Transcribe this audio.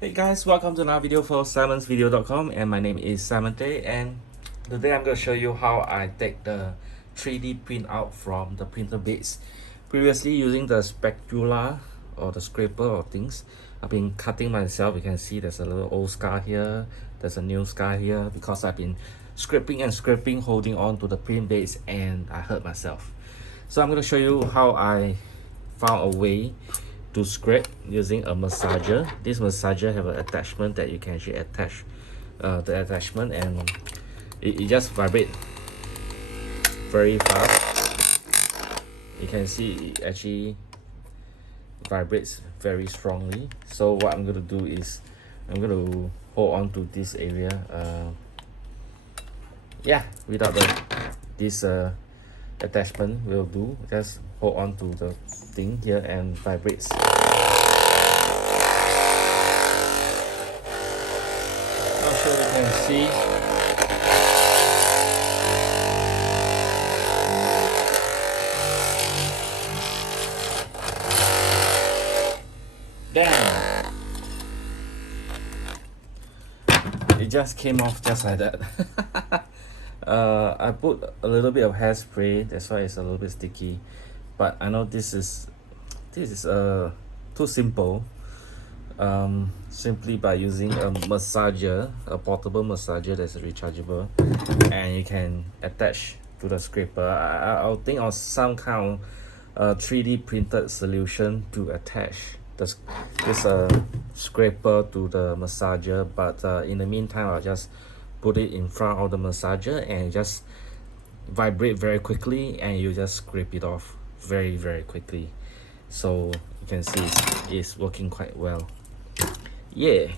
Hey guys, welcome to another video for simonsvideo.com, and my name is Simon Tay, and today I'm going to show you how I take the 3D print out from the printer base. Previously using the spatula or the scraper or things, I've been cutting myself. You can see there's a little old scar here, there's a new scar here because I've been scraping and scraping holding on to the print base and I hurt myself. So I'm going to show you how I found a way to scrape using a massager. This massager have an attachment that you can actually attach the attachment, and it just vibrate very fast. You can see it actually vibrates very strongly. So what I'm going to do is I'm going to hold on to this area without this attachment will do. Just hold on to the thing here and vibrates. Not sure you can see. Damn! It just came off just like that. I put a little bit of hairspray, that's why it's a little bit sticky. But I know this is too simple. Simply by using a massager, a portable massager that's rechargeable, and you can attach to the scraper. I'll think of some kind of 3D printed solution to attach this scraper to the massager, but in the meantime I'll just put it in front of the massager and just vibrate very quickly, and you just scrape it off very quickly. So you can see it's working quite well. Yeah.